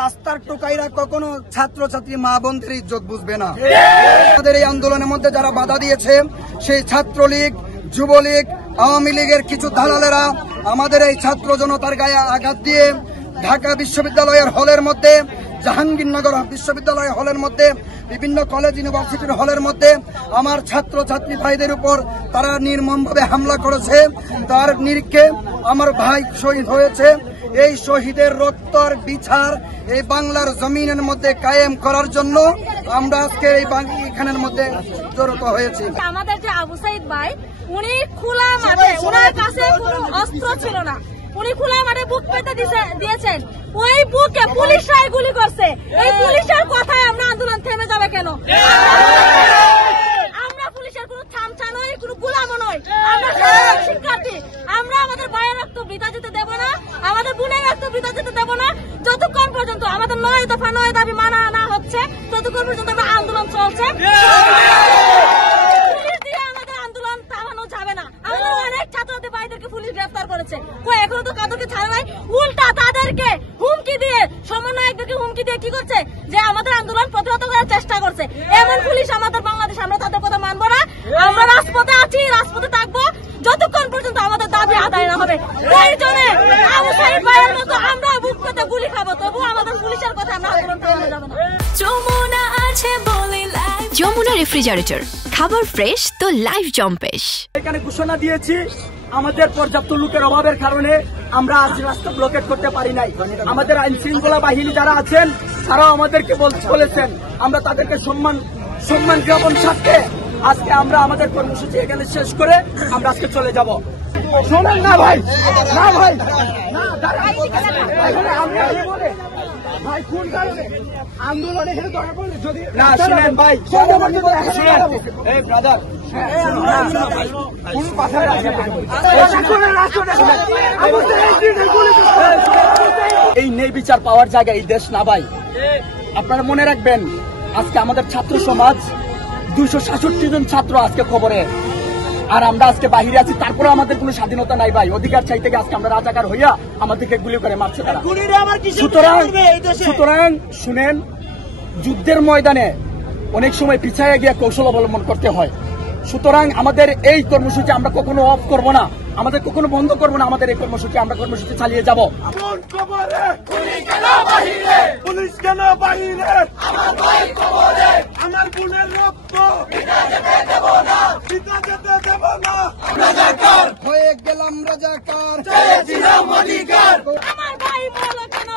রাস্তার টোকাইরা কখনো ছাত্রছাত্রী মা বোনদের ইজ্জত বুঝবে না। আমাদের এই আন্দোলনের মধ্যে যারা বাধা দিয়েছে সেই ছাত্রলীগ, যুবলীগ, আওয়ামী লীগের কিছু দালালেরা আমাদের এই ছাত্র জনতার গায়ে আঘাত দিয়ে ঢাকা বিশ্ববিদ্যালয়ের হলের মধ্যে, জাহাঙ্গীরনগর বিশ্ববিদ্যালয়ের হলের মধ্যে, বিভিন্ন কলেজ ইউনিভার্সিটির হলের মধ্যে আমার ছাত্র ছাত্রী ভাইদের উপর তারা নির্মমভাবে হামলা করেছে। তার নিরিখে আমার ভাই শহীদ হয়েছে। এই শহীদের রক্তর বিচার এই বাংলার জমিনের মধ্যে কায়েম করার জন্য আমরা আজকে এই এখানের মধ্যে জড়িত হয়েছি। আমাদের যে আবু সাইদ ভাই, উনি খোলা মাঠে, ওনার কাছে কোনো অস্ত্র ছিল না, উনি খোলা মাঠে বুক পেতে দিয়েছেন। ওই বুকে পুলিশরাই গুলি করছে। এই পুলিশের কথায় আমরা আন্দোলন থেমে যাবে কেন? আমরা পুলিশের কোনো চামচা নই, কোনো গোলামও নই। আমরা শিক্ষার্থী, আমরা আমাদের ভাইয়ের রক্ত বৃথা যেতে দেব না, আমাদের বোনের রক্ত বৃথা যেতে দেব না। যতক্ষণ পর্যন্ত আমাদের 9 দফা 9 দাবি মানা না হচ্ছে, ততক্ষণ পর্যন্ত আমরা আন্দোলন চলছে। পুলিশ গ্রেফতার করেছে, এখনো তো কাউকে ছাড়া নাই, উল্টা তাদেরকে হুমকি দিয়ে, সমন্বয়কদেরকে হুমকি দিয়ে কি করছে যে আমাদের আন্দোলন প্রতিহত করার চেষ্টা করছে। এমন পুলিশ আমাদের বাংলাদেশ, আমরা তাদের কথা মানবো না। আমরা রাজপথে আছি, রাজপথে থাকবো যতক্ষণ পর্যন্ত আমাদের দাবি আদায় না হবে। প্রয়োজনে আবু সাইদ ভাইয়ের মতো আমরা বুক পেতে গুলি খাবো, তবু আমাদের পুলিশের কথা আমরা আন্দোলন থামানো যাবে না। যমুনা আছে বলে যমুনা রেফ্রিজারেটর, খাবার ফ্রেশ তো লাইফ জম্পেশ। এখানে ঘোষণা দিয়েছি, আমাদের পর্যাপ্ত লোকের অভাবের কারণে আমরা আজ রাস্তা ব্লকেট করতে পারি নাই। আমাদের আইন শৃঙ্খলা বাহিনী যারা আছেন তারাও আমাদেরকে বলেছেন, আমরা তাদেরকে সম্মান জ্ঞাপন সাথে আজকে আমরা আমাদের কর্মসূচি এখানে শেষ করে আমরা আজকে চলে যাব। শোনেন না ভাই, না ভাই, ভাই কোন কারণে আন্দোলন এখানে ধরা পড়লে যদি না শুনেন ভাই, এই ব্রাদার এই ন্যায় বিচার পাওয়ার জায়গা এই দেশ না ভাই। আপনারা মনে রাখবেন, আজকে আমাদের ছাত্র সমাজ 266 জন ছাত্র আজকে খবরে, আর আমরা আজকে বাহিরে আছি, তারপরে আমাদের কোনো স্বাধীনতা নাই ভাই। অধিকার চাই থেকে আজকে আমরা রাজাকার হইয়া আমাদেরকে গুলি করে মারছে তারা। সুতরাং শুনেন, যুদ্ধের ময়দানে অনেক সময় পিছায় গিয়ে কৌশল অবলম্বন করতে হয়। সুতরাং আমাদের এই কর্মসূচি আমরা কখনো অফ করব না, আমাদের কখনো বন্ধ করব না। আমাদের এই কর্মসূচি আমরা কর্মসূচি চালিয়ে যাব। হয়ে গেলাম রাজাকার, আমার ভাই বলো কেন?